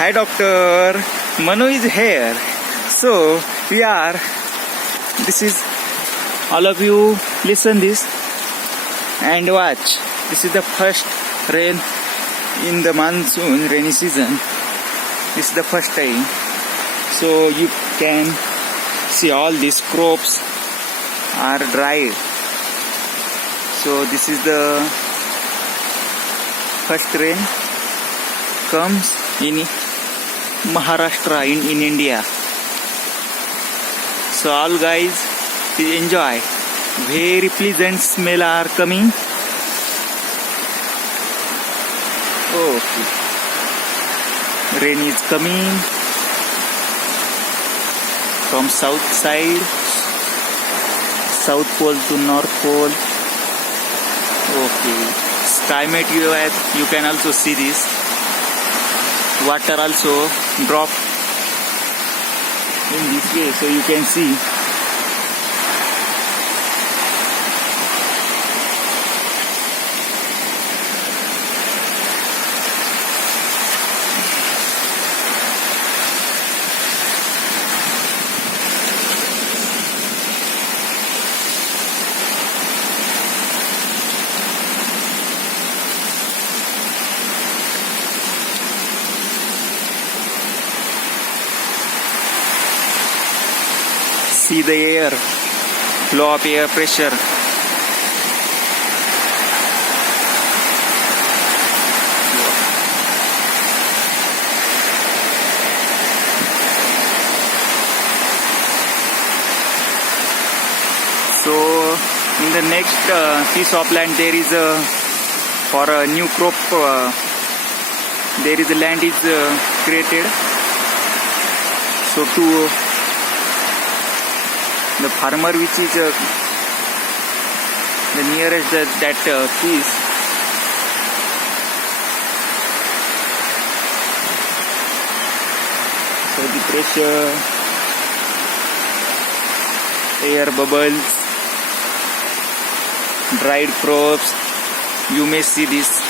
Hi doctor, Manu is here. So this is, all of you listen this and watch. This is the first rain in the monsoon, rainy season. This is the first time. So you can see all these crops are dried. So this is the first rain comes in Maharashtra in India. So all guys enjoy. Very pleasant smell are coming. Okay. Rain is coming from south side, south pole to north pole. Okay. Skymet you can also see this. Water also drop in this way, so you can see. See the air, flow of air pressure. So in the next piece of land there is for a new crop, there is a land is created. So to the farmer which is the nearest that piece, so the pressure, air bubbles, dried crops, you may see this.